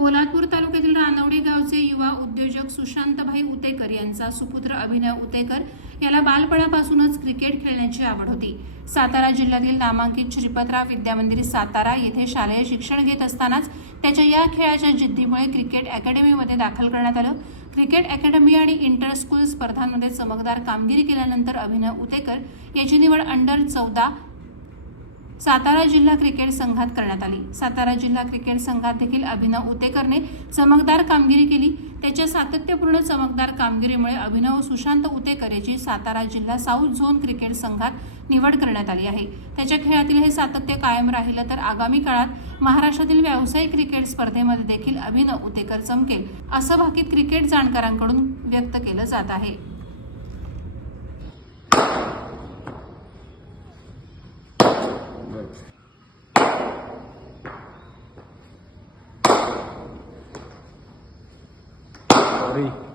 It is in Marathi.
पोलादपूर तालुक्यातील रानवडी गावचे युवा उद्योजक सुशांतभाई उतेकर यांचा सुपुत्र अभिनव उतेकर याला बालपणापासूनच क्रिकेट खेळण्याची आवड होती। सातारा जिल्ह्यातील नामांकित श्रीपतराव विद्यामंदिर सातारा येथे शालेय शिक्षण घेत असतानाच त्याच्या या खेळाच्या जिद्दीमुळे क्रिकेट अकॅडमीमध्ये दाखल करण्यात आलं। क्रिकेट अकॅडमी आणि इंटर स्कूल स्पर्धांमध्ये चमकदार कामगिरी केल्यानंतर अभिनव उतेकर याची निवड अंडर-14 सातारा जिल्हा क्रिकेट संघात करण्यात आली। सातारा जिल्हा क्रिकेट संघात देखील अभिनव उतेकरने चमकदार कामगिरी केली। त्याच्या सातत्यपूर्ण चमकदार कामगिरीमुळे अभिनव सुशांत उतेकर याची सातारा जिल्हा साऊथ झोन क्रिकेट संघात निवड करण्यात आली आहे। त्याच्या खेळातील हे सातत्य कायम राहिलं तर आगामी काळात महाराष्ट्रातील व्यावसायिक क्रिकेट स्पर्धेमध्ये देखील अभिनव उतेकर चमकेल असं भाकीत क्रिकेट जाणकारांकडून व्यक्त केलं जात आहे। Sorry.